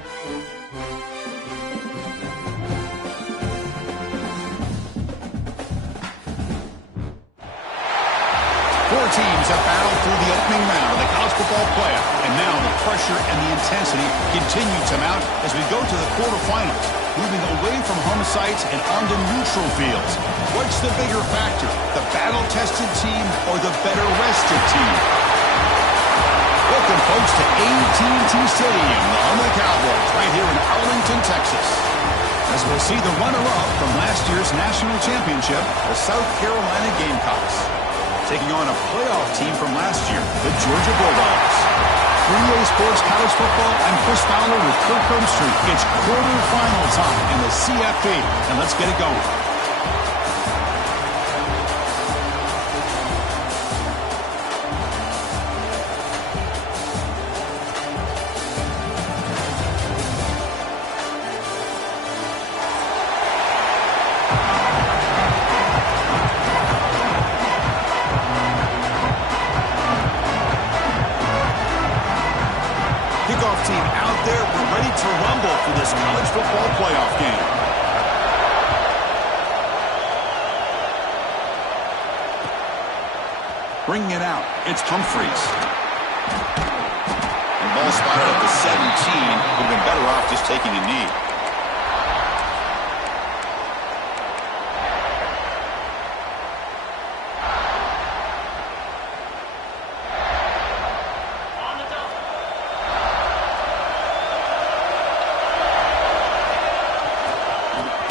Four teams have battled through the opening round of the college football playoff, and now the pressure and the intensity continue to mount as we go to the quarterfinals, moving away from home sites and onto neutral fields. What's the bigger factor, the battle-tested team or the better-rested team? Welcome, folks, to AT&T Stadium, the home of the Cowboys, right here in Arlington, Texas. As we'll see the runner-up from last year's national championship, the South Carolina Gamecocks, taking on a playoff team from last year, the Georgia Bulldogs. 3A Sports College Football, I'm Chris Fowler with Kirk Herbstreit. It's quarterfinal time in the CFP, and let's get it going. Kickoff team out there. We're ready to rumble for this college football playoff game. Bringing it out, it's Humphreys. And ball spotted at the 17. Would have been better off just taking a knee.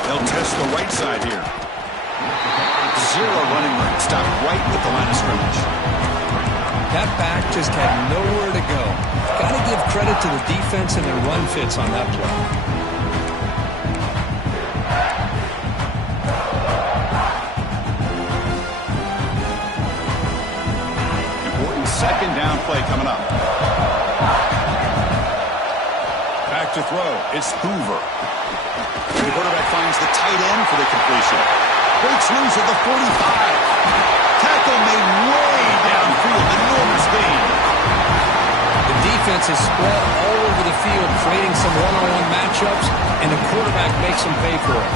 They'll test the right side here. Zero running room. Stop right at the line of scrimmage. That back just had nowhere to go. Got to give credit to the defense and their run fits on that play. Important second down play coming up. Back to throw. It's Hoover. The quarterback finds the tight end for the completion. Breaks loose at the 45. Tackle made way downfield. Enormous gain. The defense is spread all over the field, creating some one-on-one matchups, and the quarterback makes them pay for it.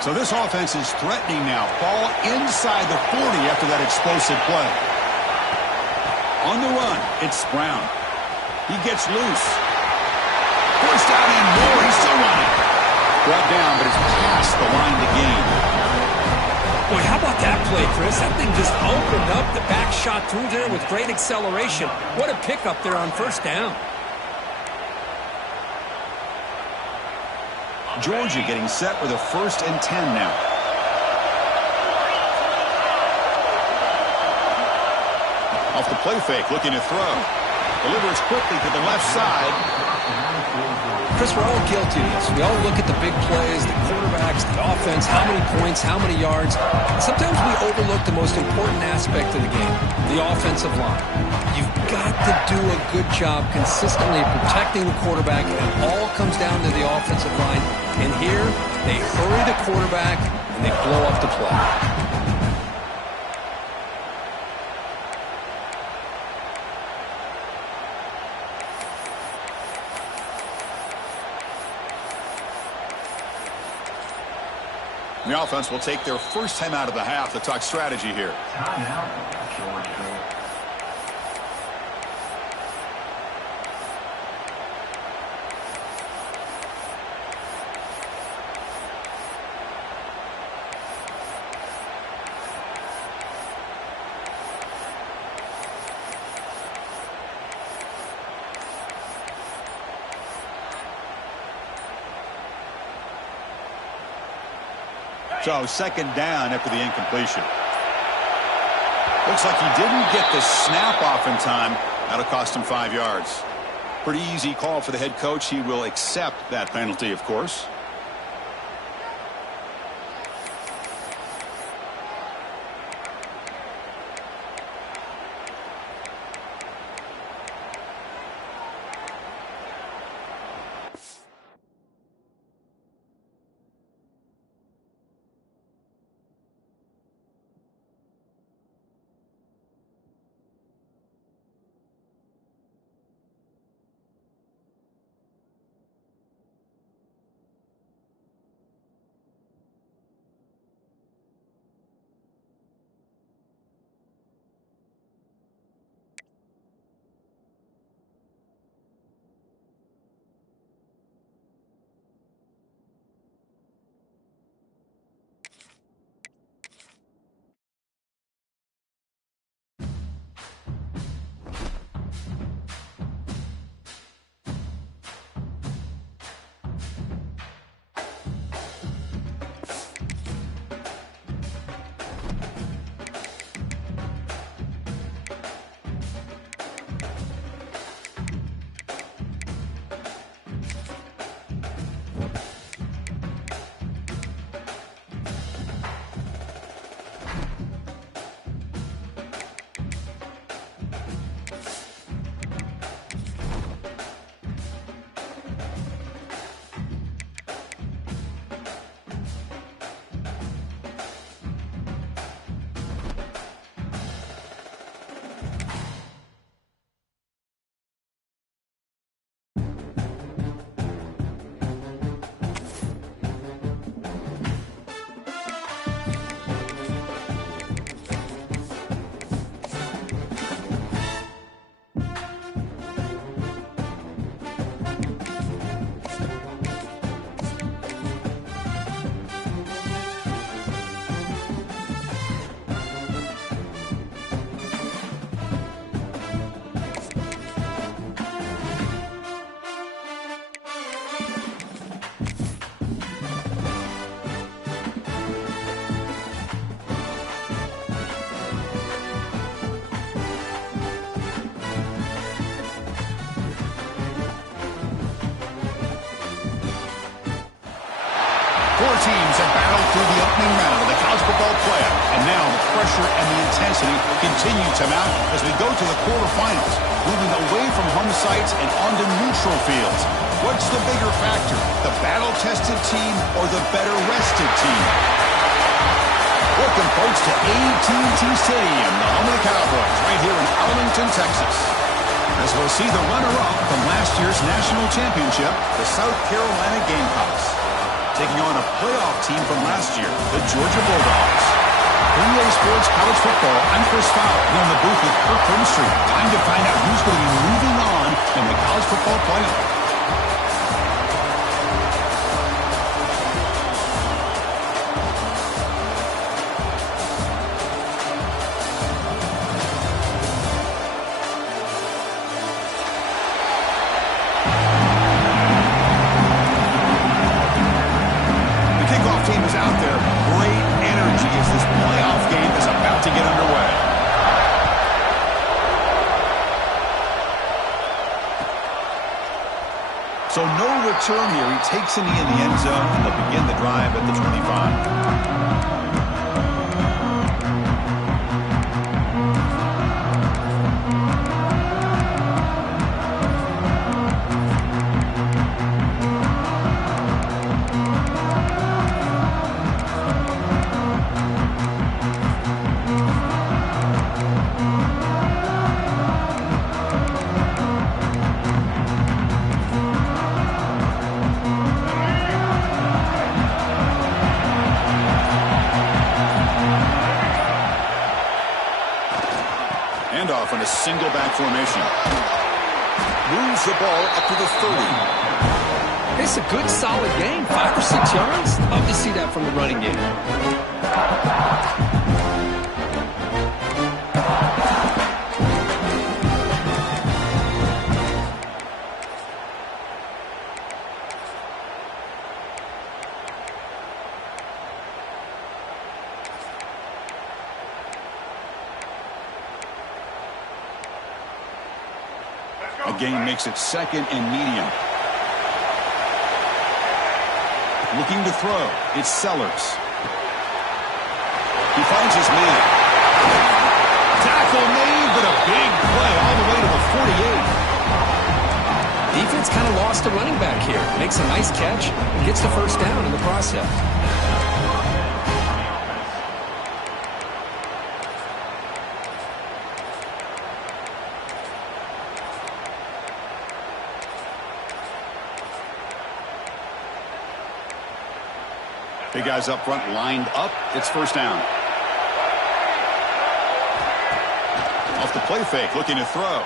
So this offense is threatening now. Ball inside the 40 after that explosive play. On the run, it's Brown. He gets loose. Forced out and more. He's still running. Brought down, but it's past the line to gain. Boy, how about that play, Chris? That thing just opened up. The back shot through there with great acceleration. What a pickup there on first down. Georgia getting set with a 1st and 10 now. Off the play fake, looking to throw. Delivers quickly to the left side. Chris, we're all guilty of this. We all look at the big plays, the quarterbacks, the offense, how many points, how many yards. Sometimes we overlook the most important aspect of the game, the offensive line. You've got to do a good job consistently protecting the quarterback. It all comes down to the offensive line. And here, they hurry the quarterback, and they blow up the play. The offense will take their first time out of the half to talk strategy here. So second down after the incompletion. Looks like he didn't get the snap off in time. That'll cost him 5 yards. Pretty easy call for the head coach. He will accept that penalty, of course. Four teams have battled through the opening round of the college football playoff, and now the pressure and the intensity continue to mount as we go to the quarterfinals, moving away from home sites and onto neutral fields. What's the bigger factor, the battle-tested team or the better-rested team? Welcome, folks, to AT&T Stadium, the home of the Cowboys, right here in Arlington, Texas. As we'll see the runner-up from last year's national championship, the South Carolina Gamecocks, taking on a playoff team from last year, the Georgia Bulldogs. For EA Sports College Football, I'm Chris Fowler, here in the booth with Kirk Brimstreet. Time to find out who's going to be moving on in the college football playoff. Team is out there. Great energy as this playoff game is about to get underway. So no return here. He takes a knee in the end zone, and they'll begin the drive at the 25. Handoff in a single back formation. Moves the ball up to the 30. It's a good, solid game. 5 or 6 yards. Love to see that from the running game. Gain makes it second and medium. Looking to throw. It's Sellers. He finds his man. Tackle made, but a big play all the way to the 48. Defense kind of lost a running back here. Makes a nice catch and gets the first down in the process. Big guys up front lined up. It's first down. Off the play fake, looking to throw.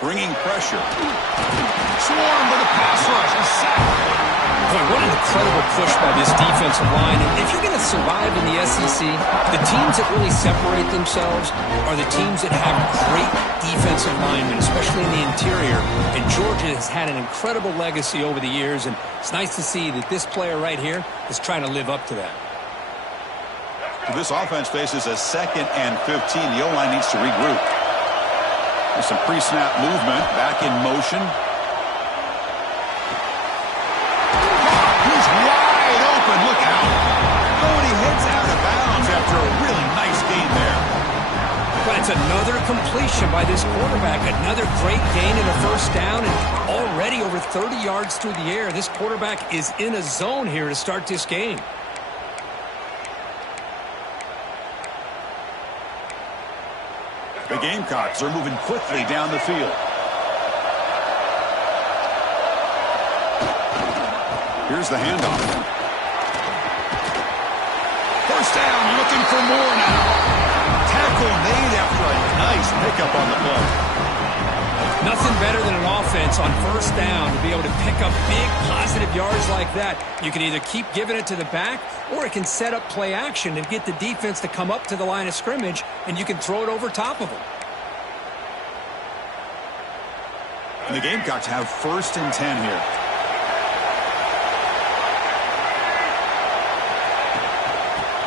Bringing pressure. Swarm with a pass rush. A sack. Boy, what an incredible push by this defensive line. And if you're going to survive in the SEC, the teams that really separate themselves are the teams that have great defensive linemen, especially in the interior. And Georgia has had an incredible legacy over the years, and it's nice to see that this player right here is trying to live up to that. This offense faces a 2nd and 15. The O-line needs to regroup. There's some pre-snap movement, back in motion. He's wide open. Look out. Oh, and he heads out of bounds after a really nice gain there. But it's another completion by this quarterback. Another great gain in a first down, and already over 30 yards through the air. This quarterback is in a zone here to start this game. The Gamecocks are moving quickly down the field. Here's the handoff. First down, looking for more now. Tackle made after a nice pickup on the play. Nothing better than an offense on first down to be able to pick up big positive yards like that. You can either keep giving it to the back, or it can set up play action and get the defense to come up to the line of scrimmage, and you can throw it over top of them. And the Gamecocks have 1st and 10 here.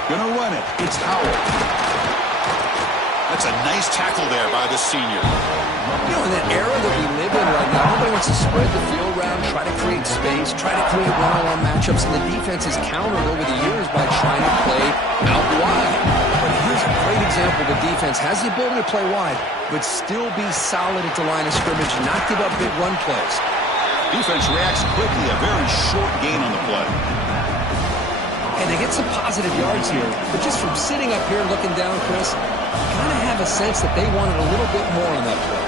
Gonna run it. It's Howell. A That's a nice tackle there by the senior. You know, in the era that we live in right now, everybody wants to spread the field around, try to create space, try to create one-on-one matchups, and the defense has countered over the years by trying to play out wide. But here's a great example. The defense has the ability to play wide, but still be solid at the line of scrimmage and not give up big run plays. Defense reacts quickly, a very short gain on the play. And they get some positive yards here, but just from sitting up here looking down, Chris, you kind of have a sense that they wanted a little bit more on that play.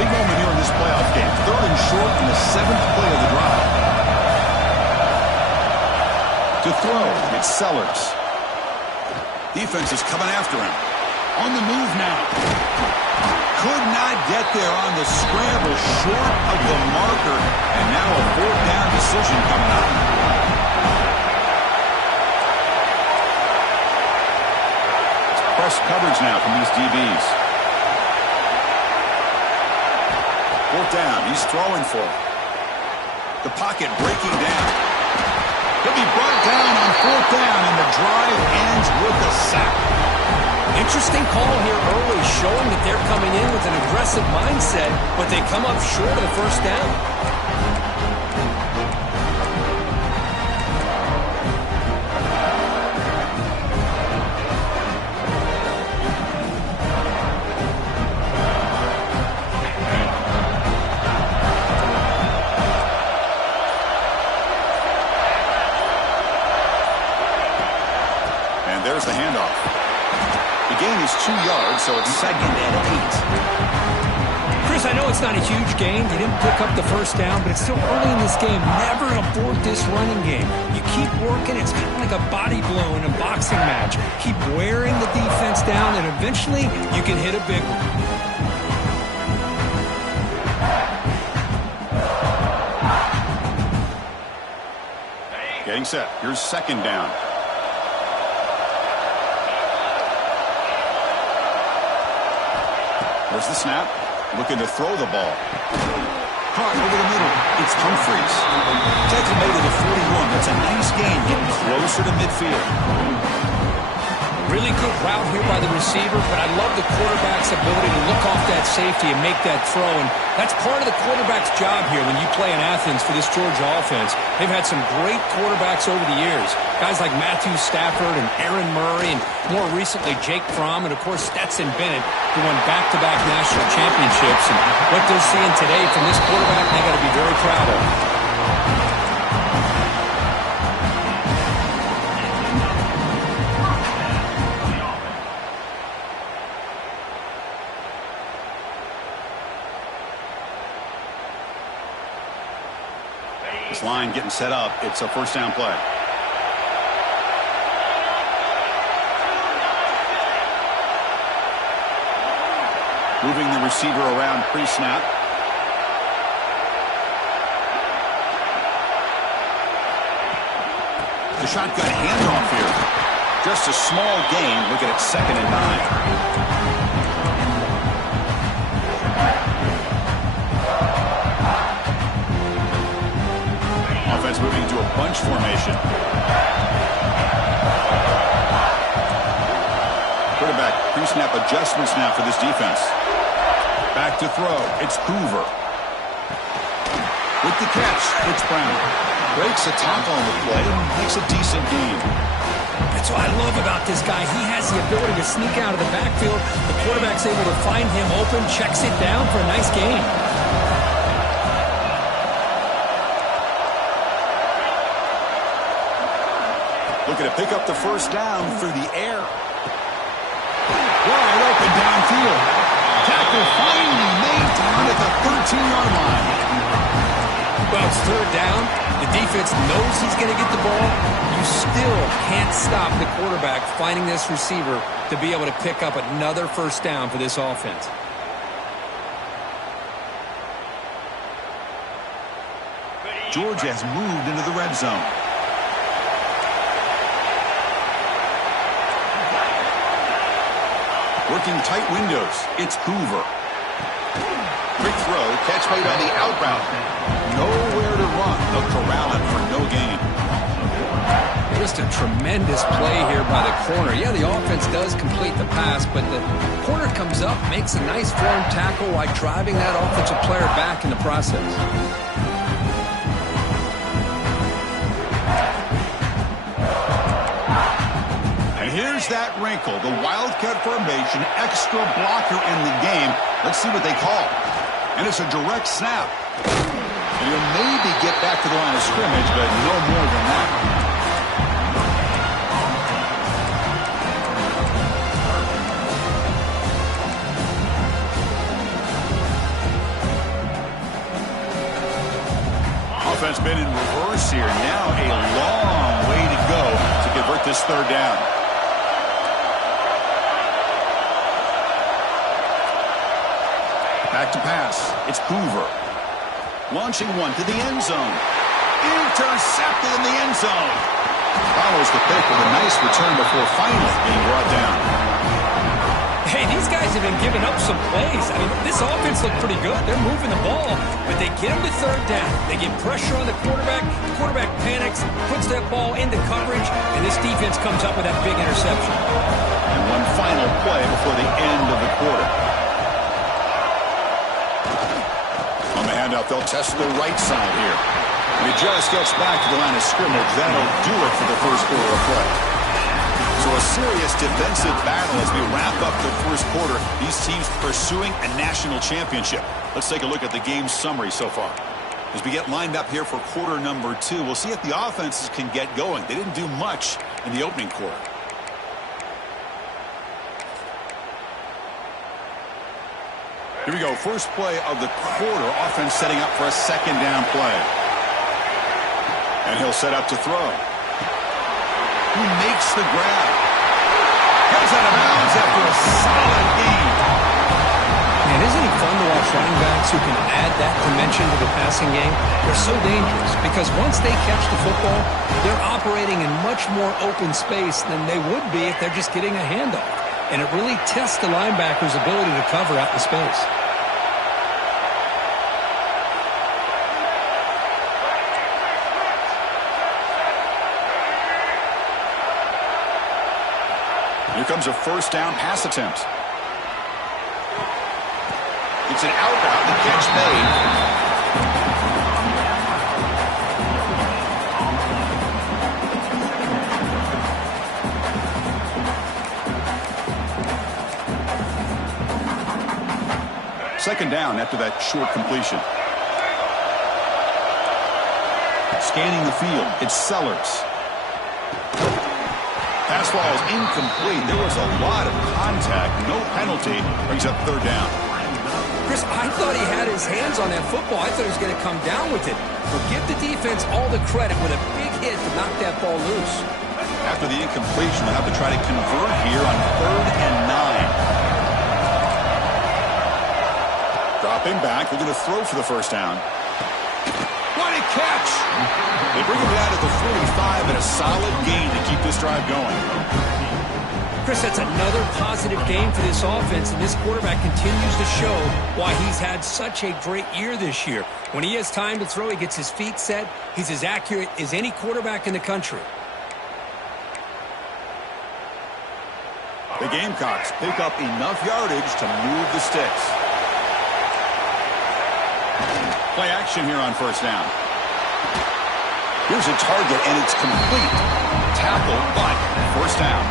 Big moment here in this playoff game. 3rd and short in the 7th play of the drive. To throw, it's Sellers. Defense is coming after him. On the move now. Could not get there on the scramble, short of the marker, and now a 4th down decision coming up. It's press coverage now from these DBs. 4th down, he's throwing for it. The pocket breaking down. He'll be brought down on 4th down, and the drive ends with a sack. Interesting call here early, showing that they're coming in with an aggressive mindset, but they come up short of the 1st down. And there's the handoff. The gain is 2 yards, so it's 2nd and 8. Chris, I know it's not a huge gain. You didn't pick up the 1st down, but it's still early in this game. Never abort this running game. You keep working. It's kind of like a body blow in a boxing match. Keep wearing the defense down, and eventually you can hit a big one. Getting set. Here's 2nd down. There's the snap. Looking to throw the ball. Caught over the middle. It's Humphreys. Takes him over the 41. That's a nice gain, getting closer to midfield. Really good route here by the receiver, but I love the quarterback's ability to look off that safety and make that throw. And that's part of the quarterback's job here when you play in Athens for this Georgia offense. They've had some great quarterbacks over the years. Guys like Matthew Stafford and Aaron Murray, and more recently Jake Fromm, and of course Stetson Bennett, who won back-to-back national championships. And what they're seeing today from this quarterback, they got to be very proud of. This line getting set up. It's a 1st down play. Moving the receiver around pre-snap. The shotgun handoff here. Just a small gain. Look at it, 2nd and 9. Offense moving to a bunch formation. Quarterback pre-snap adjustments now for this defense. Back to throw. It's Hoover. With the catch, it's Brown. Breaks a tackle on the play and makes a decent gain. That's what I love about this guy. He has the ability to sneak out of the backfield. The quarterback's able to find him open, checks it down for a nice gain. Looking to pick up the 1st down through the air. Wide open downfield. Tackle finally made down at the 13-yard line. Well, it's 3rd down. The defense knows he's going to get the ball. You still can't stop the quarterback finding this receiver to be able to pick up another 1st down for this offense. Georgia has moved into the red zone. Working tight windows. It's Hoover. Quick throw. Catch made on the out route. Nowhere to run. They'll corral it for no gain. just a tremendous play here by the corner. Yeah, the offense does complete the pass, but the corner comes up, makes a nice form tackle while driving that offensive player back in the process. And here's that wrinkle, the Wildcat formation, extra blocker in the game. Let's see what they call. And it's a direct snap. And he'll maybe get back to the line of scrimmage, but no more than that. Offense been in reverse here. Now a long way to go to convert this third down. Back to pass. It's Hoover. Launching one to the end zone. Intercepted in the end zone. Follows the pick with a nice return before finally being brought down. Hey, these guys have been giving up some plays. I mean, this offense looked pretty good. They're moving the ball, but they get them to third down. They get pressure on the quarterback. The quarterback panics, puts that ball into coverage, and this defense comes up with that big interception. And one final play before the end of the quarter. On the handoff, they'll test the right side here. And he just gets back to the line of scrimmage. That'll do it for the first quarter of play. So a serious defensive battle as we wrap up the first quarter. These teams pursuing a national championship. Let's take a look at the game summary so far. As we get lined up here for quarter number 2, we'll see if the offenses can get going. They didn't do much in the opening quarter. Here we go. First play of the quarter. Offense setting up for a second down play. And he'll set up to throw. Who makes the grab? Goes out of bounds after a solid gain. And isn't it fun to watch running backs who can add that dimension to the passing game? They're so dangerous because once they catch the football, they're operating in much more open space than they would be if they're just getting a handoff. And it really tests the linebacker's ability to cover out the space. Here comes a first down pass attempt. It's an out route. The catch made. Second down after that short completion. Scanning the field. It's Sellers. Pass ball is incomplete. There was a lot of contact. No penalty. Brings up third down. Chris, I thought he had his hands on that football. I thought he was going to come down with it. But give the defense all the credit with a big hit to knock that ball loose. After the incompletion, they'll have to try to convert here on 3rd and 9. Dropping back. They're going to throw for the first down. What a catch! They bring him down to the 45 and a solid gain to keep this drive going. Chris, that's another positive game for this offense, and this quarterback continues to show why he's had such a great year this year. When he has time to throw, he gets his feet set. He's as accurate as any quarterback in the country. The Gamecocks pick up enough yardage to move the sticks. Play action here on first down. Here's a target, and it's complete. Tackle, but first down.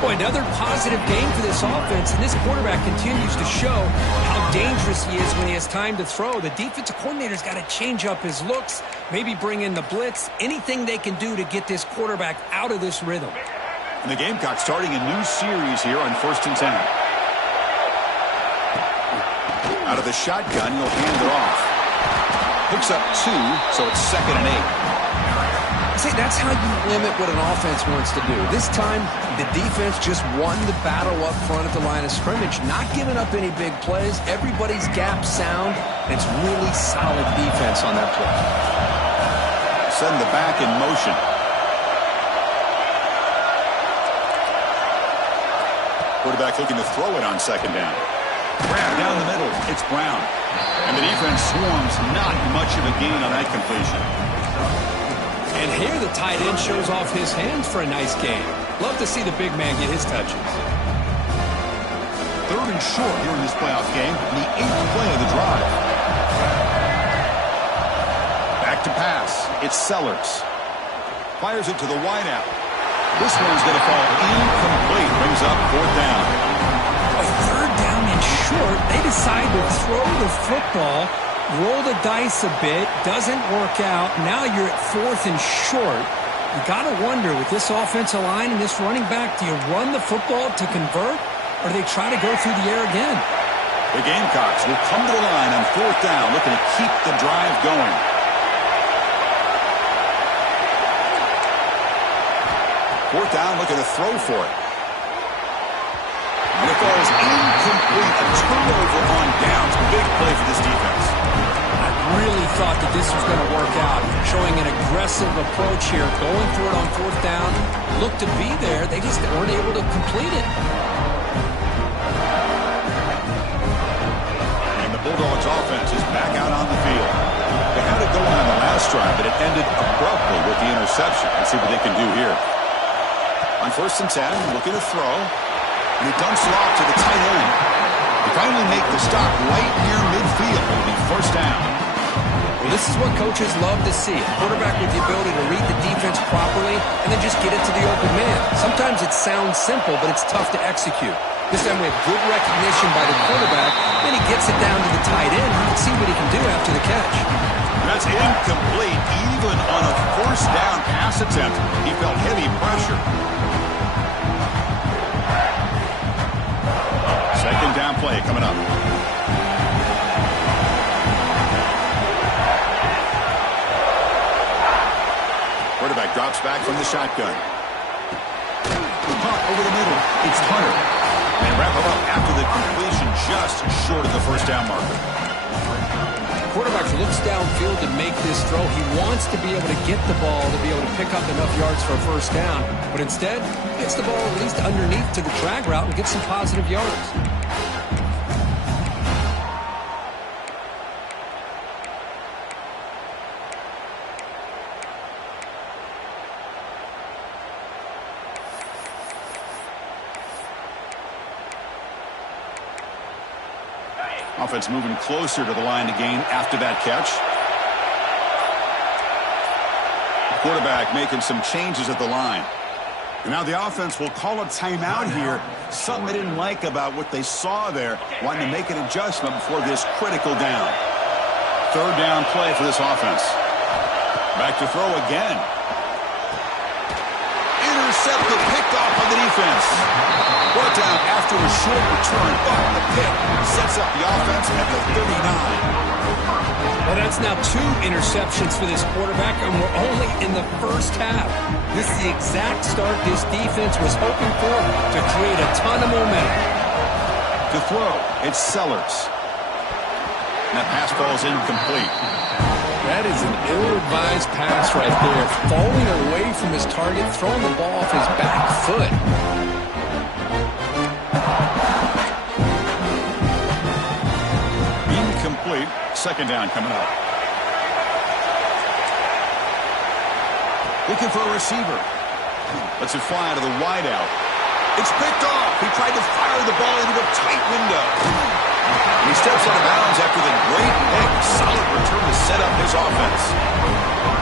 Boy, another positive game for this offense, and this quarterback continues to show how dangerous he is when he has time to throw. The defensive coordinator's got to change up his looks, maybe bring in the blitz, anything they can do to get this quarterback out of this rhythm. And the Gamecocks starting a new series here on 1st and 10. Out of the shotgun, he'll hand it off. Picks up 2, so it's 2nd and 8. See, that's how you limit what an offense wants to do. This time, the defense just won the battle up front at the line of scrimmage, not giving up any big plays. Everybody's gap sound, and it's really solid defense on that play. Send the back in motion. Quarterback looking to throw it on 2nd down. Brown down the middle. It's Brown. And the defense swarms. Not much of a gain on that completion. And here the tight end shows off his hands for a nice game. Love to see the big man get his touches. 3rd and short here in this playoff game, the 8th play of the drive. Back to pass. It's Sellers. Fires it to the wideout. This one's going to fall incomplete. Brings up 4th down. A 3rd down and short. They decide to throw the football, roll the dice a bit. Doesn't work out. Now you're at 4th and short. You got to wonder, with this offensive line and this running back, do you run the football to convert, or do they try to go through the air again? The Gamecocks will come to the line on 4th down, looking to keep the drive going. 4th down, looking to throw for it. And it falls incomplete. A turnover on downs. Big play for this defense. I really thought that this was going to work out. Showing an aggressive approach here. Going for it on 4th down. Looked to be there. They just weren't able to complete it. And the Bulldogs offense is back out on the field. They had it going on the last drive, but it ended abruptly with the interception. Let's see what they can do here. On 1st and 10, looking to throw. And he dumps it off to the tight end. They finally make the stop right near midfield. It'll be 1st down. Well, this is what coaches love to see. A quarterback with the ability to read the defense properly and then just get it to the open man. Sometimes it sounds simple, but it's tough to execute. This time we have good recognition by the quarterback. Then he gets it down to the tight end. You can see what he can do after the catch. That's incomplete. Even on a 1st down pass attempt, he felt heavy pressure. 2nd down play coming up. Quarterback drops back from the shotgun. Punt over the middle. It's Hunter. They wrap him up after the completion, just short of the 1st down marker. Quarterback looks downfield to make this throw. He wants to be able to get the ball to be able to pick up enough yards for a 1st down, but instead gets the ball at least underneath to the drag route and gets some positive yards. Offense moving closer to the line to gain after that catch. The quarterback making some changes at the line. And now the offense will call a timeout here. Something they didn't like about what they saw there. Wanting to make an adjustment before this critical down. 3rd down play for this offense. Back to throw again. Intercepted, picked off by the defense. Brought down after a short return, but the pick sets up the offense at the 39. Well, that's now 2 interceptions for this quarterback, and we're only in the 1st half. This is the exact start this defense was hoping for to create a ton of momentum. To throw, it's Sellers. And that pass falls incomplete. That is an ill-advised pass right there. Falling away from his target, throwing the ball off his back foot. Incomplete. 2nd down coming up. Looking for a receiver. Lets it fly to the wideout. It's picked off. He tried to fire the ball into a tight window. And he steps out of bounds after the great pick. Solid return to set up his offense.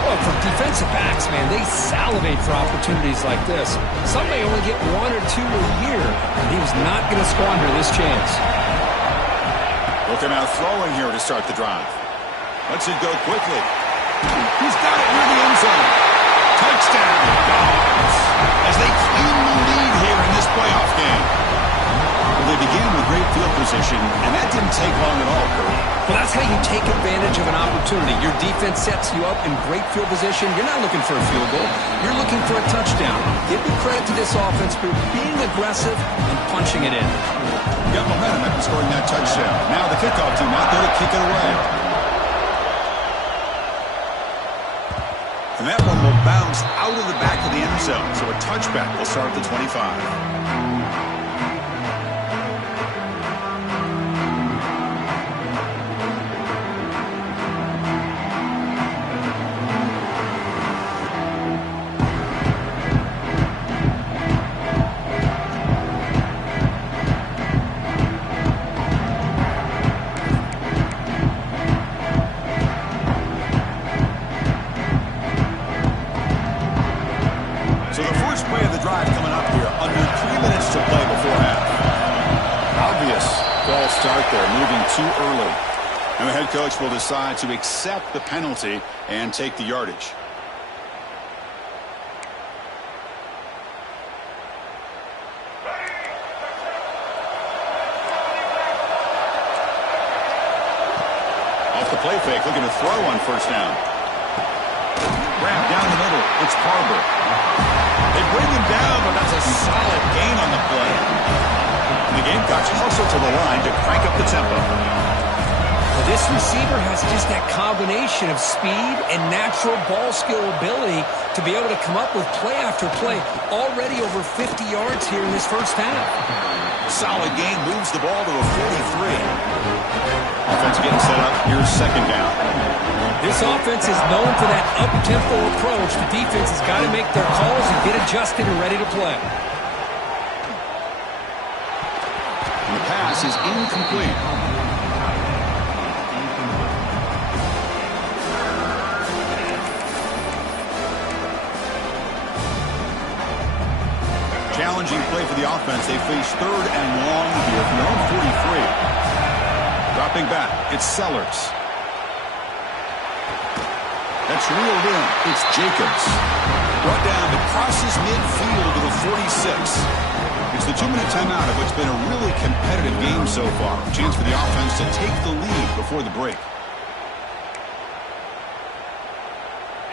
Well, for defensive backs, man, they salivate for opportunities like this. Some may only get 1 or 2 a year, and he was not going to squander this chance. Looking out throwing here to start the drive. Lets it go quickly. He's got it near the end zone. Touchdown, Dogs, as they claim the lead here in this playoff game. Well, they began with great field position, and that didn't take long at all, Kurt. Well, that's how you take advantage of an opportunity. Your defense sets you up in great field position. You're not looking for a field goal. You're looking for a touchdown. Give the credit to this offense for being aggressive and punching it in. Got momentum after scoring that touchdown. Now the kickoff team out there to kick it away. And that one will bounce out of the back of the end zone. So a touchback will start at the 25. start there, moving too early. And the head coach will decide to accept the penalty and take the yardage. Off the play fake, looking to throw on first down. Grab down the middle. It's Barber. They bring him down, but that's a solid gain on the play. And the Gamecocks hustle to the line to crank up the tempo. Well, this receiver has just that combination of speed and natural ball skill ability to be able to come up with play after play. Already over 50 yards here in this first half. Solid gain, moves the ball to a 43. Offense getting set up. Here's second down. This offense is known for that up-tempo approach. The defense has got to make their calls and get adjusted and ready to play. And the pass is incomplete. Challenging play for the offense. They face third and long here from their own 43. Dropping back, it's Sellers. That's reeled in. It's Jacobs. Brought down to crosses midfield to the 46. It's the 2-minute timeout of what's been a really competitive game so far. Chance for the offense to take the lead before the break.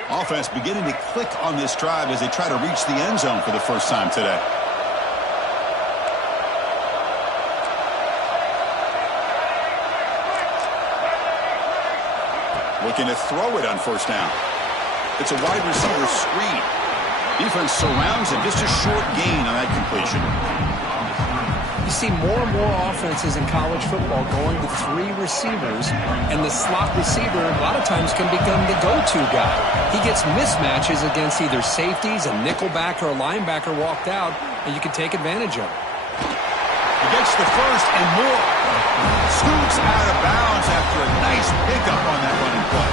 Offense beginning to click on this drive as they try to reach the end zone for the first time today. Looking to throw it on first down. It's a wide receiver screen. Defense surrounds him. Just a short gain on that completion. You see more and more offenses in college football going to 3 receivers, and the slot receiver a lot of times can become the go-to guy. He gets mismatches against either safeties, a nickelback, or a linebacker walked out, and you can take advantage of it. He gets the first and more. Scoots out of bounds after a nice pickup on that running play.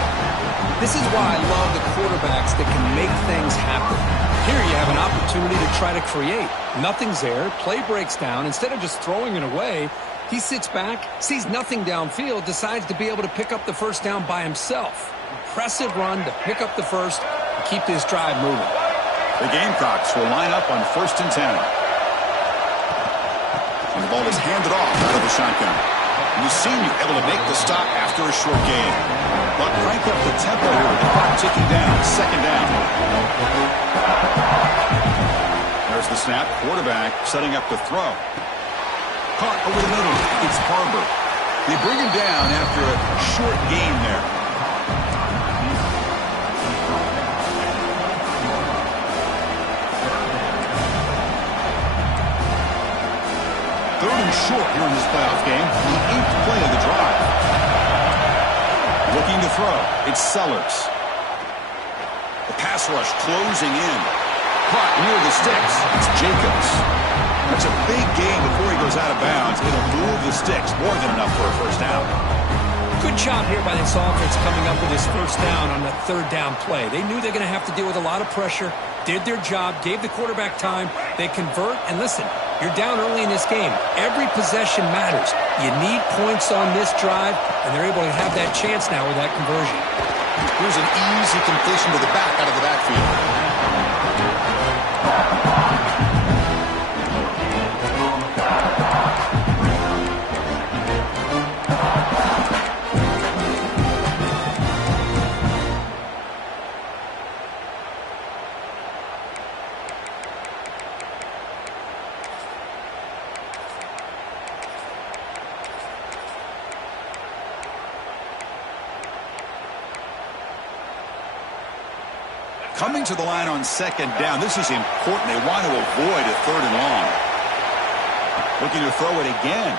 This is why I love the quarterbacks that can make things happen. Here you have an opportunity to try to create. Nothing's there. Play breaks down. Instead of just throwing it away, he sits back, sees nothing downfield, decides to be able to pick up the first down by himself. Impressive run to pick up the first and keep this drive moving. The Gamecocks will line up on 1st and 10. And the ball is handed off out of the shotgun. Mussini able to make the stop after a short gain. But crank up the tempo here with the clock ticking down. Second down. There's the snap. Quarterback setting up the throw. Caught over the middle. It's Barber. They bring him down after a short gain there. Third and short here in this playoff game. The 8th play of the drive. Looking to throw. It's Sellers. The pass rush closing in. Caught near the sticks. It's Jacobs. That's a big gain before he goes out of bounds. It'll move the sticks. More than enough for a first down. Good job here by this offense coming up with this first down on the third down play. They knew they're going to have to deal with a lot of pressure. Did their job. Gave the quarterback time. They convert. And listen, you're down early in this game. Every possession matters. You need points on this drive, and they're able to have that chance now with that conversion. Here's an easy completion to the back out of the backfield. Coming to the line on second down. This is important. They want to avoid a third and long. Looking to throw it again.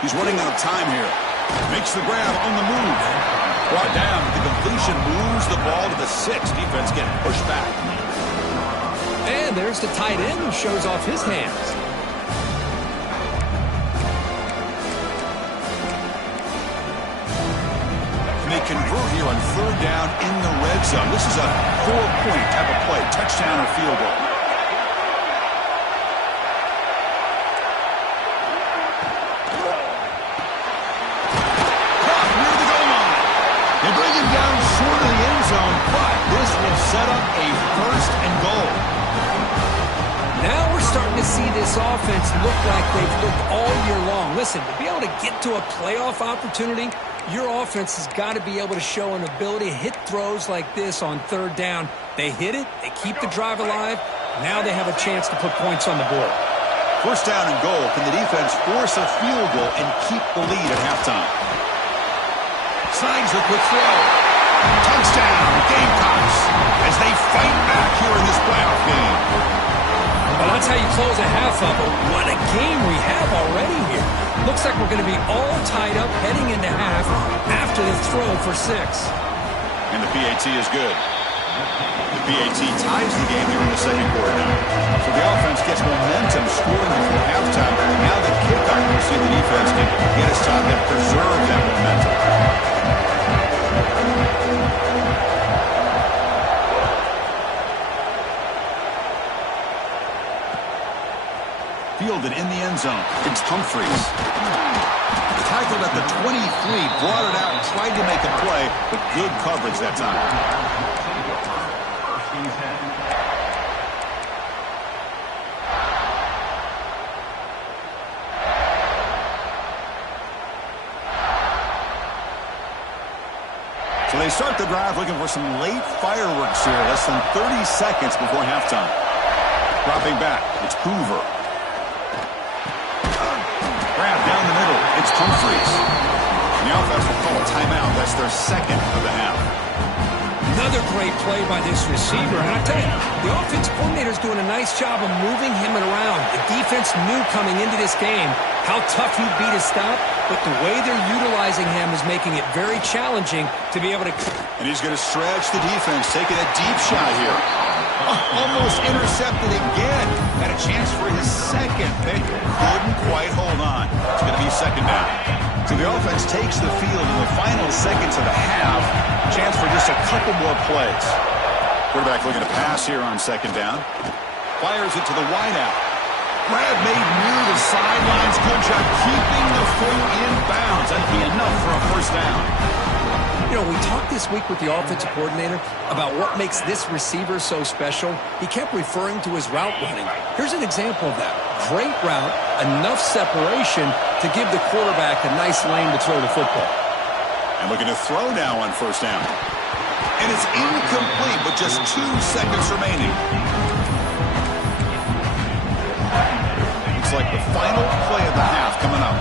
He's running out of time here. Makes the grab on the move. Brought down. The completion moves the ball to the 6. Defense getting pushed back. And there's the tight end who shows off his hands. They convert here on third down in the red zone. This is a 4-point type of play, touchdown or field goal. set up a first and goal. Now we're starting to see this offense look like they've looked all year long. Listen, to be able to get to a playoff opportunity, your offense has got to be able to show an ability to hit throws like this on third down. They hit it, they keep the drive alive. Now they have a chance to put points on the board. First down and goal. Can the defense force a field goal and keep the lead at halftime? Signs the quick throw. Touchdown, Gamecocks, as they fight back here in this playoff game. Well, that's how you close a half of it. What a game we have already here. Looks like we're going to be all tied up heading into half after the throw for 6. And the PAT is good. The PAT ties the game here in the second quarter now. So the offense gets momentum scoring before halftime. Now the kickoff, we'll see the defense can get a stop and preserve that momentum. Fielded in the end zone. It's Humphreys. Tackled at the 23, brought it out, tried to make a play, but good coverage that time. So they start the drive looking for some late fireworks here. Less than 30 seconds before halftime. Dropping back, it's Hoover. Grab down the middle, it's Humphreys. And the offense will call a timeout. That's their second of the half. Another great play by this receiver. And I tell you, the offense coordinator's doing a nice job of moving him around. The defense knew coming into this game how tough he'd be to stop, but the way they're utilizing him is making it very challenging to be able to... And he's going to stretch the defense, taking a deep shot here. Almost intercepted again. Had a chance for his second pick. Couldn't quite hold on. It's going to be second down. So the offense takes the field in the final seconds of the half. Chance for just a couple more plays. Quarterback looking to pass here on second down. Fires it to the wideout. Grab made near the sidelines. Good job keeping the foot in bounds. That'd be enough for a first down. You know, we talked this week with the offensive coordinator about what makes this receiver so special. He kept referring to his route running. Here's an example of that. Great route, enough separation to give the quarterback a nice lane to throw the football. And looking to throw now on first down. And it's incomplete with just 2 seconds remaining. Looks like the final play of the half coming up.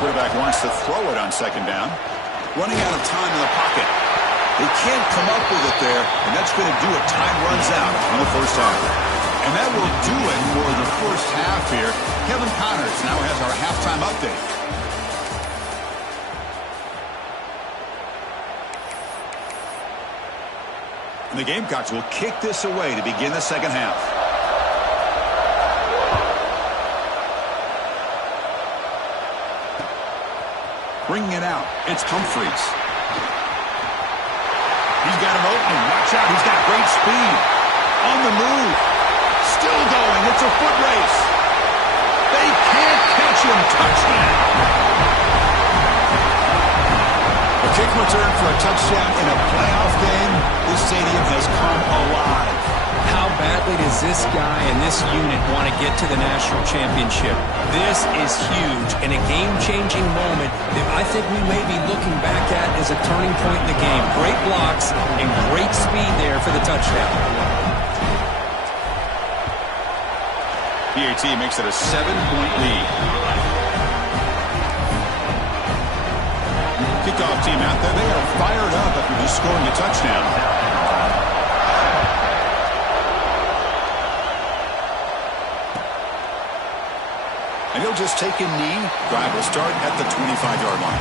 Quarterback wants to throw it on second down. Running out of time in the pocket. They can't come up with it there, and that's going to do it. Time runs out in the first half. And that will do it for the first half here. Kevin Connors now has our halftime update. And the Gamecocks will kick this away to begin the second half. Bringing it out, it's Humphreys. He's got him open. Watch out, he's got great speed. On the move. Still going, it's a foot race. They can't catch him. Touchdown. A kick return for a touchdown in a playoff game. This stadium has come alive. How badly does this guy and this unit want to get to the national championship? This is huge and a game-changing moment that I think we may be looking back at as a turning point in the game. Great blocks and great speed there for the touchdown. PAT makes it a 7-point lead. Kickoff team out there. They are fired up after just scoring a touchdown. And he'll just take a knee. Drive will start at the 25-yard line.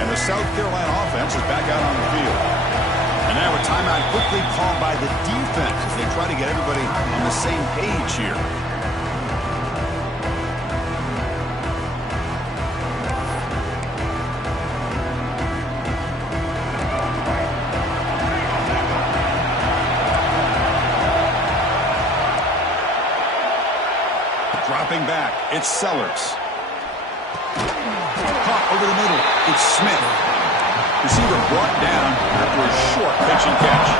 And the South Carolina offense is back out on the field. And now a timeout quickly called by the defense as they try to get everybody on the same page here. Dropping back, it's Sellers. Caught over the middle, it's Smith. Receiver brought down after a short pitching catch.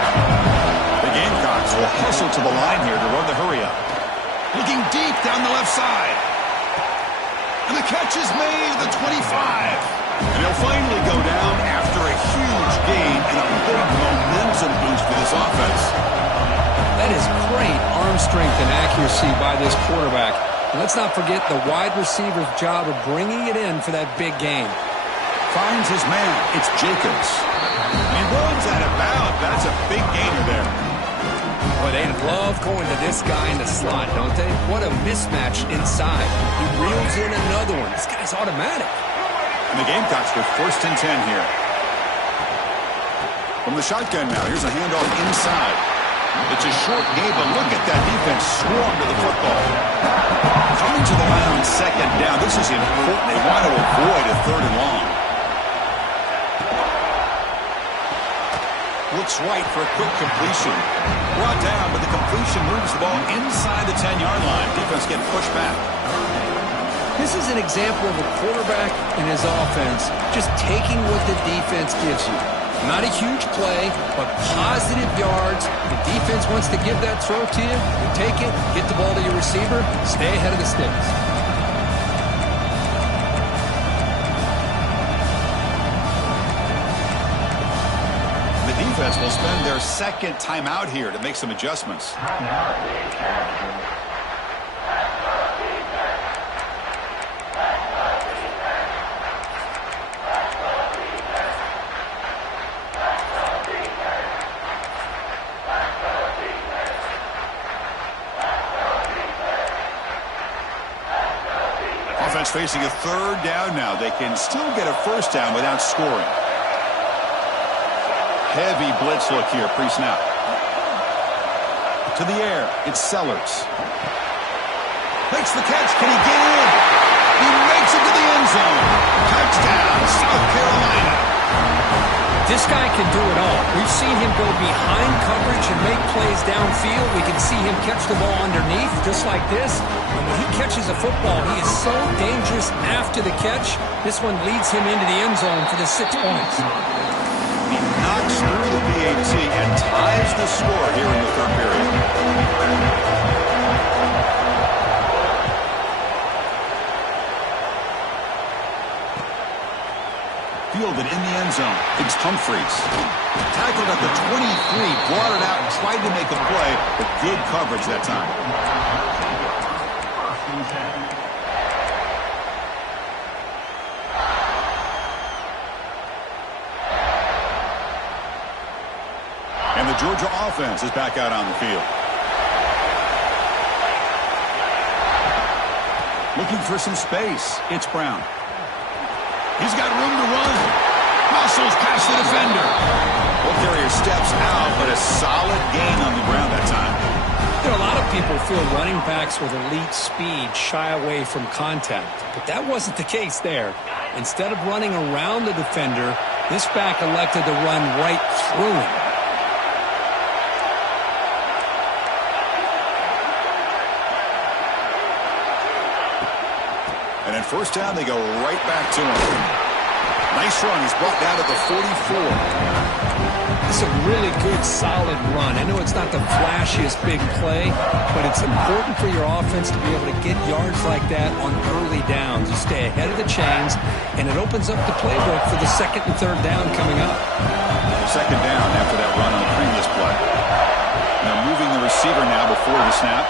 The Gamecocks will hustle to the line here to run the hurry-up. Looking deep down the left side. And the catch is made at the 25. And he'll finally go down after a huge gain and a big momentum boost for this offense. That is great arm strength and accuracy by this quarterback. And let's not forget the wide receiver's job of bringing it in for that big gain. Finds his man. It's Jacobs. And he runs out of bounds. That's a big gainer there. Boy, they love going to this guy in the slot, don't they? What a mismatch inside. He reels in another one. This guy's automatic. And the Gamecocks with 1st and 10 here. From the shotgun now, here's a handoff inside. It's a short game, but look at that defense swarm to the football. Coming to the line on 2nd down. This is important. They want to avoid a 3rd and long. Looks right for a quick completion. Brought down, but the completion moves the ball inside the 10-yard line. Defense getting pushed back. This is an example of a quarterback and his offense just taking what the defense gives you. Not a huge play, but positive yards. The defense wants to give that throw to you. You take it, get the ball to your receiver, stay ahead of the sticks. The defense will spend their 2nd timeout here to make some adjustments. Offense facing a 3rd down now. They can still get a 1st down without scoring. Heavy blitz look here, pre-snap. To the air, it's Sellers. Makes the catch. Can he get in? He makes it to the end zone. Touchdown, South Carolina. This guy can do it all. We've seen him go behind coverage and make plays downfield. We can see him catch the ball underneath, just like this. And when he catches a football, he is so dangerous after the catch. This one leads him into the end zone for the 6 points. He knocks through the PAT and ties the score here in the 3rd period. Fielded in the end zone. It's Humphreys. Tackled at the 23, brought it out and tried to make a play, but good coverage that time. And the Georgia offense is back out on the field. Looking for some space. It's Brown. He's got room to run. Muscles past the defender. Ball carrier steps out, but a solid gain on the ground that time. You know, a lot of people feel running backs with elite speed shy away from contact, but that wasn't the case there. Instead of running around the defender, this back elected to run right through him. And then 1st down, they go right back to him. Nice run. He's brought down to the 44. This is a really good, solid run. I know it's not the flashiest big play, but it's important for your offense to be able to get yards like that on early downs. You stay ahead of the chains, and it opens up the playbook for the 2nd and 3rd down coming up. 2nd down after that run on the previous play. Now moving the receiver now before the snap.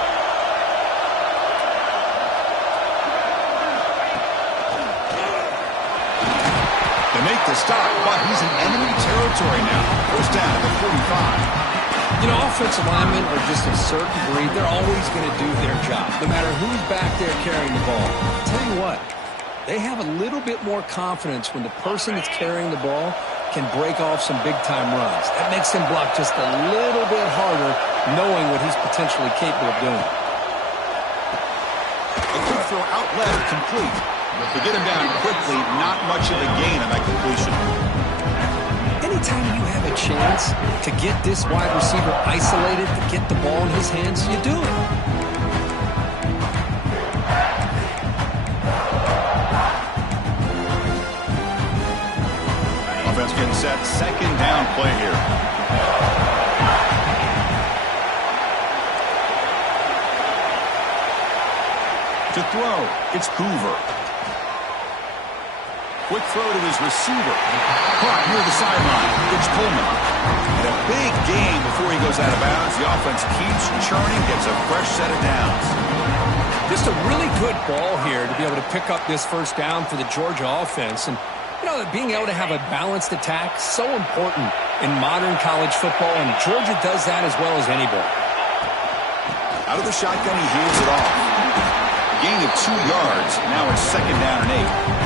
Make the stop, but he's in enemy territory now. 1st down at the 45. You know, offensive linemen are just a certain breed. They're always going to do their job, no matter who's back there carrying the ball. I'll tell you what, they have a little bit more confidence when the person that's carrying the ball can break off some big-time runs. That makes him block just a little bit harder, knowing what he's potentially capable of doing. A quick throw out left, complete. To get him down quickly, not much of a gain on that completion. Anytime you have a chance to get this wide receiver isolated, to get the ball in his hands, you do it. second down play here. To throw, it's Hoover. Quick throw to his receiver. Caught near the sideline. It's Pullman. And a big gain before he goes out of bounds. The offense keeps churning, gets a fresh set of downs. Just a really good ball here to be able to pick up this first down for the Georgia offense. And, you know, being able to have a balanced attack, so important in modern college football, and Georgia does that as well as anybody. Out of the shotgun, he hands it off. Gain of 2 yards. Now it's second down and 8.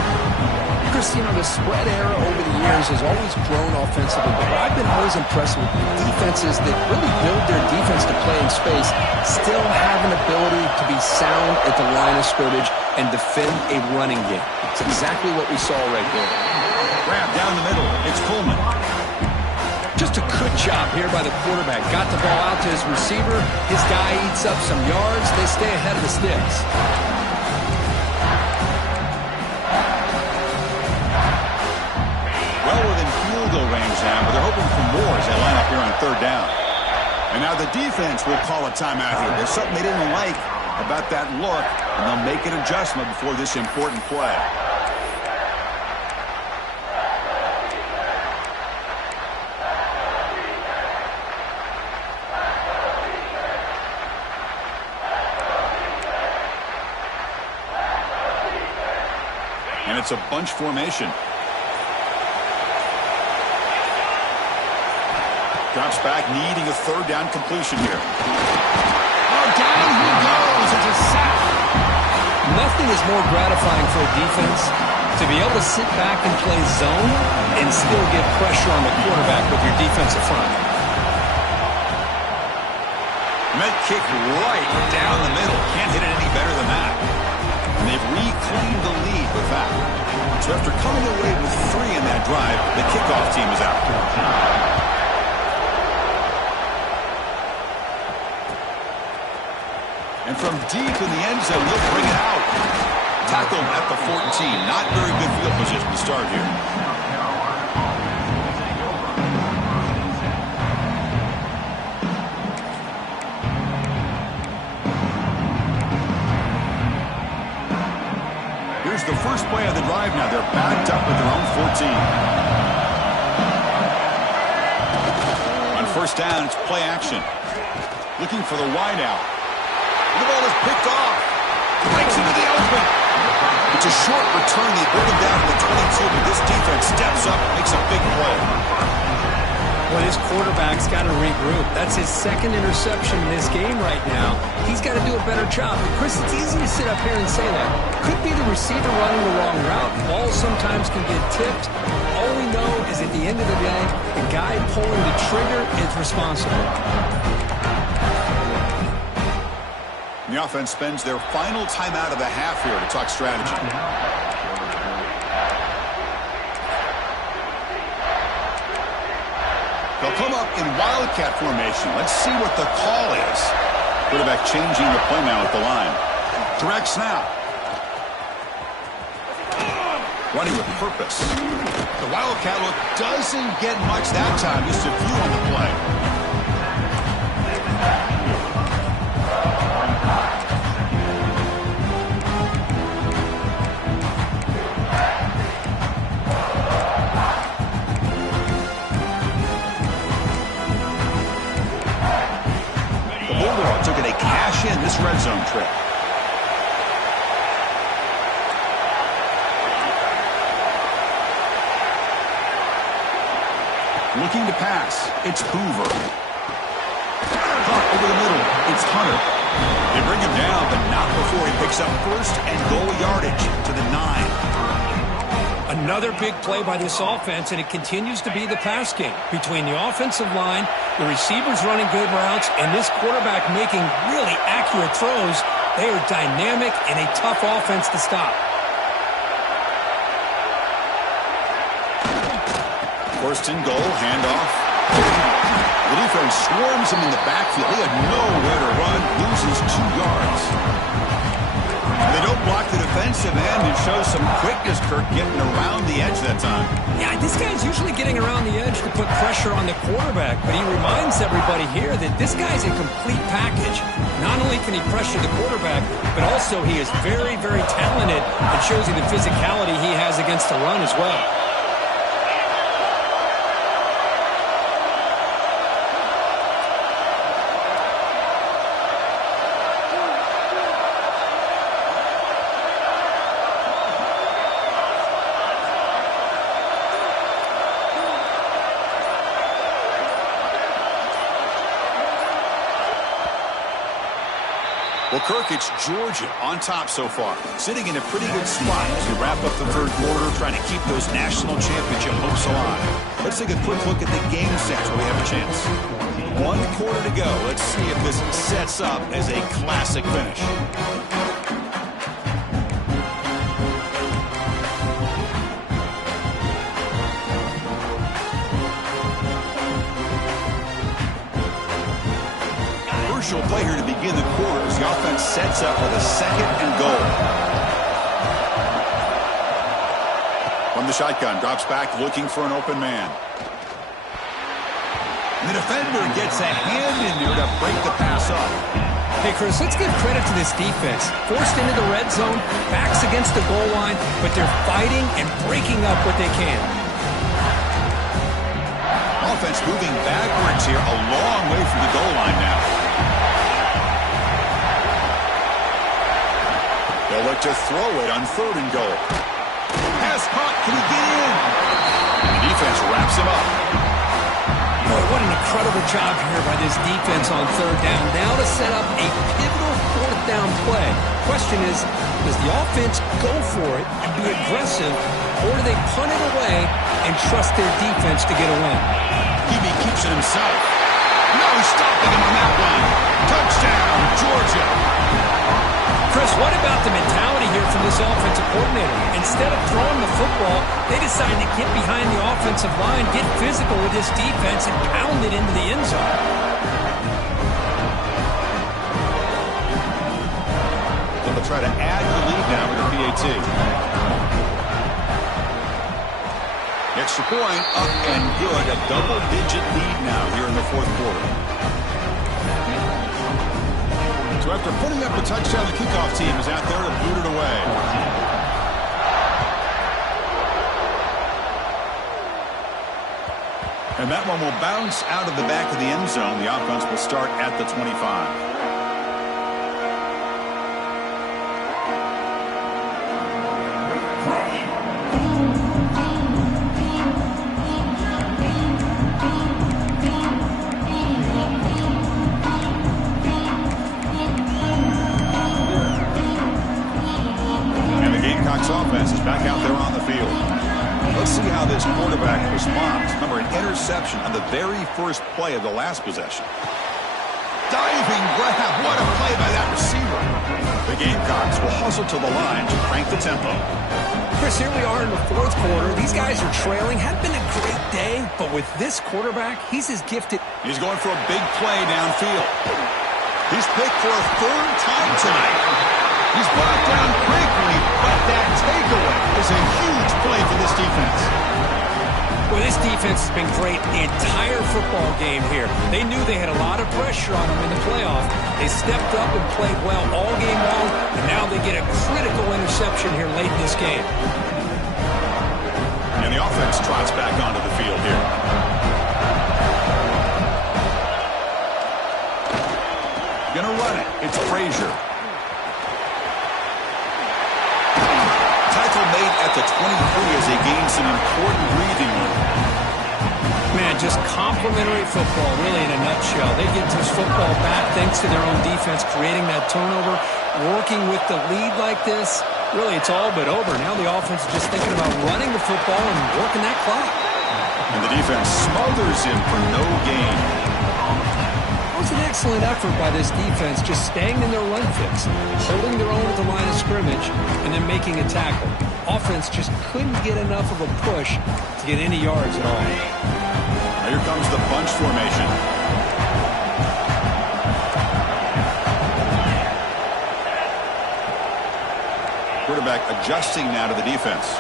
Chris, you know, the spread era over the years has always grown offensively, but I've been always impressed with defenses that really build their defense to play in space, still have an ability to be sound at the line of scrimmage and defend a running game. It's exactly what we saw right there. Grab down the middle. It's Pullman. Just a good job here by the quarterback. Got the ball out to his receiver. His guy eats up some yards. They stay ahead of the sticks. Well within field goal range now, but they're hoping for more as they line up here on third down. And now the defense will call a timeout here. There's something they didn't like about that look, and they'll make an adjustment before this important play. And it's a bunch formation. Drops back, needing a third down completion here. Oh, down he goes. It's a sack. Nothing is more gratifying for a defense to be able to sit back and play zone and still get pressure on the quarterback with your defensive front. Met kick right down the middle. Can't hit it any better than that. And they've reclaimed the lead with that. So after coming away with 3 in that drive, the kickoff team is out. And from deep in the end zone, they'll bring it out. Tackled at the 14. Not very good field position to start here. Here's the first play of the drive now. They're backed up at their own 14. On first down, it's play action. Looking for the wide out. The ball is picked off. Breaks into the open. It's a short return. They bring him down to the 22, but this defense steps up and makes a big play. Well, his quarterback's got to regroup. That's his second interception in this game right now. He's got to do a better job. And Chris, it's easy to sit up here and say that. Could be the receiver running the wrong route. Balls sometimes can get tipped. All we know is at the end of the day, the guy pulling the trigger is responsible. The offense spends their final timeout of the half here to talk strategy. They'll come up in wildcat formation. Let's see what the call is. Quarterback changing the play now at the line. Direct snap. Running with purpose. The wildcat look doesn't get much that time. Just a few on the play. Bulldogs are going to cash in this red zone trip. Looking to pass. It's Hoover. Caught over the middle. It's Hunter. They bring him down, but not before he picks up first and goal yardage to the 9. Another big play by this offense, and it continues to be the pass game between the offensive line, the receivers running good routes, and this quarterback making really accurate throws. They are dynamic and a tough offense to stop. First and goal, handoff. The defense swarms him in the backfield. He had nowhere to run, loses 2 yards. And they don't block the defensive end who shows some quickness, Kirk, getting around the edge that time. Yeah, this guy's usually getting around the edge to put pressure on the quarterback, but he reminds everybody here that this guy's a complete package. Not only can he pressure the quarterback, but also he is very, very talented and shows you the physicality he has against the run as well. Well, Kirk, it's Georgia on top so far, sitting in a pretty good spot as we wrap up the third quarter, trying to keep those national championship hopes alive. Let's take a quick look at the game stats where we have a chance. 1 quarter to go. Let's see if this sets up as a classic finish. Crucial play here to begin the quarter as the offense sets up with a 2nd and goal. From the shotgun, drops back looking for an open man. The defender gets a hand in there to break the pass up. Hey, Chris, let's give credit to this defense. Forced into the red zone, backs against the goal line, but they're fighting and breaking up what they can. Offense moving backwards here, a long way from the goal line now. They'll look to throw it on 3rd and goal. Pass caught. Can he get in? And the defense wraps him up. Boy, what an incredible job here by this defense on 3rd down. Now to set up a pivotal 4th down play. Question is, does the offense go for it and be aggressive, or do they punt it away and trust their defense to get a win? Hebe keeps it himself. No stopping him on that one. Touchdown, Georgia. Chris, what about the mentality here from this offensive coordinator? Instead of throwing the football, they decide to get behind the offensive line, get physical with this defense, and pound it into the end zone. They'll try to add the lead now with the PAT. Extra point, up and good. A double-digit lead now here in the 4th quarter. So after putting up a touchdown, the kickoff team is out there to boot it away. And that one will bounce out of the back of the end zone. The offense will start at the 25. Offense is back out there on the field. Let's see how this quarterback responds. Remember, an interception on the very first play of the last possession. Diving grab. What a play by that receiver. The Gamecocks will hustle to the line to crank the tempo. Chris, here we are in the 4th quarter. These guys are trailing. Had been a great day, but with this quarterback, he's as gifted. He's going for a big play downfield. He's picked for a 3rd time tonight. He's brought down quickly, but that takeaway is a huge play for this defense. Well, this defense has been great the entire football game here. They knew they had a lot of pressure on them in the playoff. They stepped up and played well all game long, and now they get a critical interception here late in this game. And the offense trots back onto the field here. Gonna run it. It's Frazier. Made at the 23 as they gain some important breathing room. Man, just complimentary football, really, in a nutshell. They get this football back thanks to their own defense, creating that turnover, working with the lead like this. Really, it's all but over. Now the offense is just thinking about running the football and working that clock. And the defense smothers him for no gain. That was an excellent effort by this defense, just staying in their run fix, holding their own at the line of scrimmage, and then making a tackle. Offense just couldn't get enough of a push to get any yards at all. Now here comes the bunch formation. quarterback adjusting now to the defense.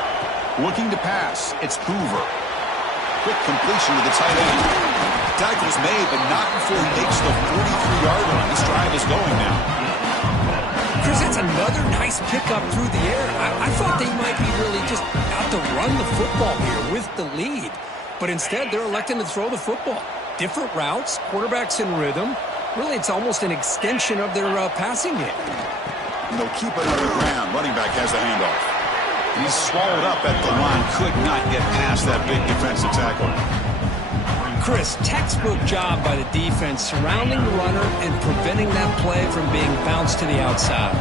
Looking to pass. It's Hoover. Quick completion to the tight end. Tackle's made, but not before he makes the 43-yard line. This drive is going now. Chris, that's another nice pickup through the air. I thought they might be really just out to run the football here with the lead. But instead, they're electing to throw the football. Different routes, quarterbacks in rhythm. Really, it's almost an extension of their passing game. And they'll keep it on the ground. Running back has the handoff. He's swallowed up at the line. Could not get past that big defensive tackle. Chris, textbook job by the defense surrounding the runner and preventing that play from being bounced to the outside.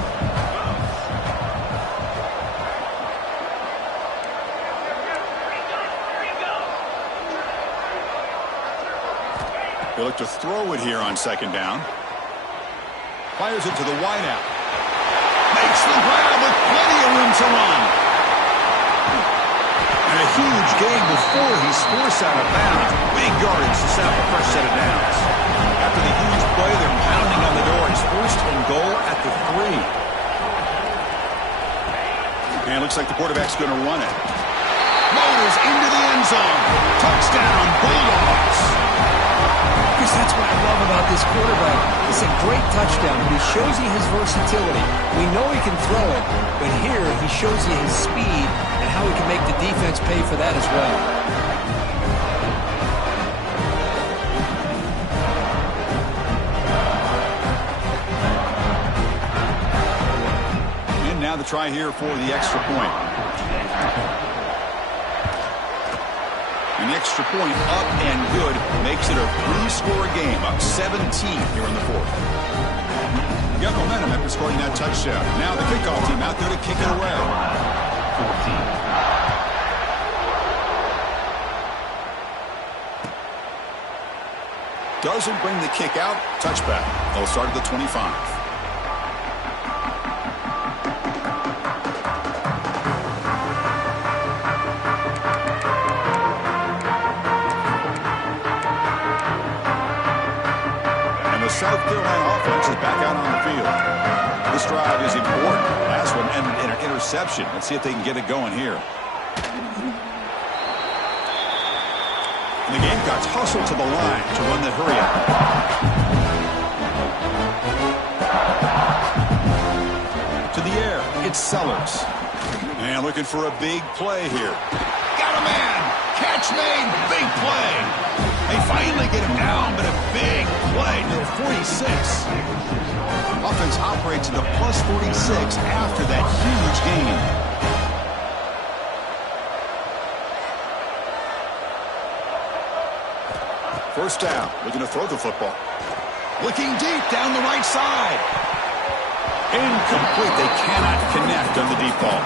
They look to throw it here on second down. Fires it to the wideout. Makes the grab with plenty of room to run. And a huge gain before he's forced out of bounds. Big yardage to set up the first set of downs. After the huge play, they're pounding on the door. It's first and goal at the 3. And it looks like the quarterback's going to run it. Motors into the end zone. Touchdown, Bulldogs. Chris, that's what I love about this quarterback. It's a great touchdown, but he shows you his versatility. We know he can throw it, but here he shows you his speed and how he can make the defense pay for that as well. And now the try here for the extra point. An extra point up and good makes it a 3-score game, up 17 here in the 4th. You got momentum after scoring that touchdown. Now the kickoff team out there to kick it away. 14. Doesn't bring the kick out. Touchback. They'll start at the 25. South Carolina offense is back out on the field. This drive is important. Last one ended in an interception. Let's see if they can get it going here. And the Gamecocks hustle to the line to run the hurry out. To the air, it's Sellers. And looking for a big play here. Got a man. Catch made. Big play. They finally get him down, but a big play to the 46. Offense operates to the plus 46 after that huge gain. First down, looking to throw the football. Looking deep down the right side. Incomplete. They cannot connect on the deep ball.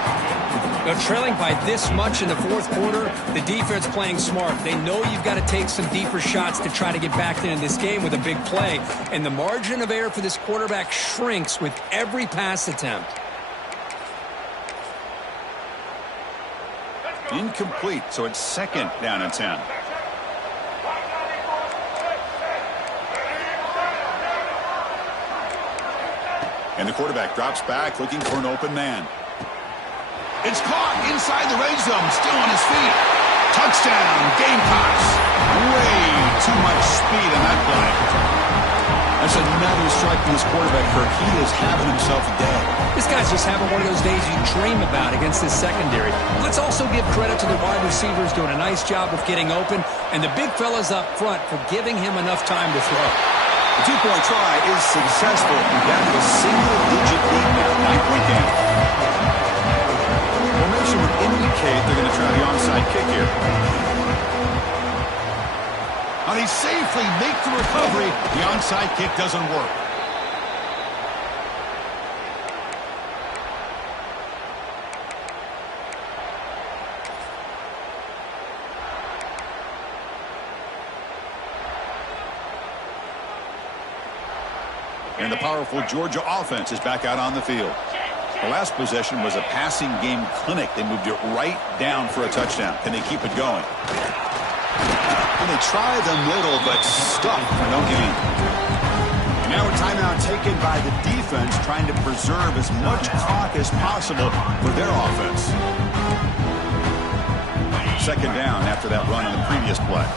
Now, trailing by this much in the 4th quarter, the defense playing smart. They know you've got to take some deeper shots to try to get back into this game with a big play. And the margin of error for this quarterback shrinks with every pass attempt. Incomplete, so it's second down and 10. And the quarterback drops back, looking for an open man. It's caught inside the red zone, still on his feet. Touchdown, Gamecocks. Way too much speed on that play. That's another strike from this quarterback, Kirk. He is having himself a day. This guy's just having one of those days you dream about against this secondary. Let's also give credit to the wide receivers doing a nice job of getting open, and the big fellas up front for giving him enough time to throw. The 2-point try is successful. We're down to a single-digit lead now, 9-point game. Formation would indicate they're going to try the onside kick here. Now they safely make the recovery. The onside kick doesn't work. And the powerful Georgia offense is back out on the field. The last possession was a passing game clinic. They moved it right down for a touchdown. Can they keep it going? And they try the middle, but stuck for no gain. And Now a timeout taken by the defense, trying to preserve as much clock as possible for their offense. Second down after that run on the previous play.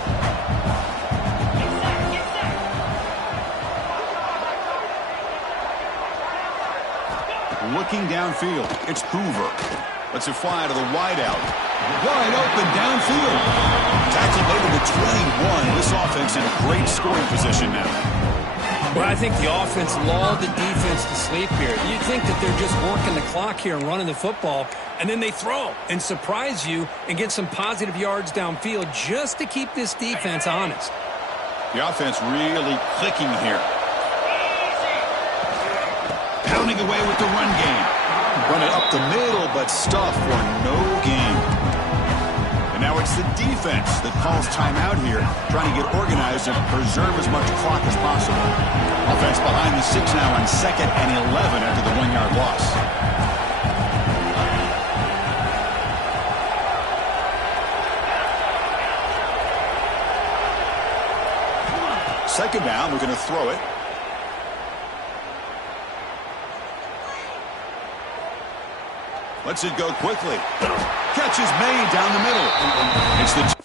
Looking downfield, it's Hoover. Lets it fly to the wideout. Wide open downfield. Tackled over the 21. This offense in a great scoring position now. Well, I think the offense lulled the defense to sleep here. You'd think that they're just working the clock here and running the football, and then they throw and surprise you and get some positive yards downfield just to keep this defense honest. The offense really clicking here. Pounding away with the run game. Running up the middle, but stuff for no gain. And now it's the defense that calls timeout here, trying to get organized and preserve as much clock as possible. Offense behind the 6 now on 2nd and 11 after the 1-yard loss. Second down, we're going to throw it. Lets it go quickly. Catch is made down the middle. It's the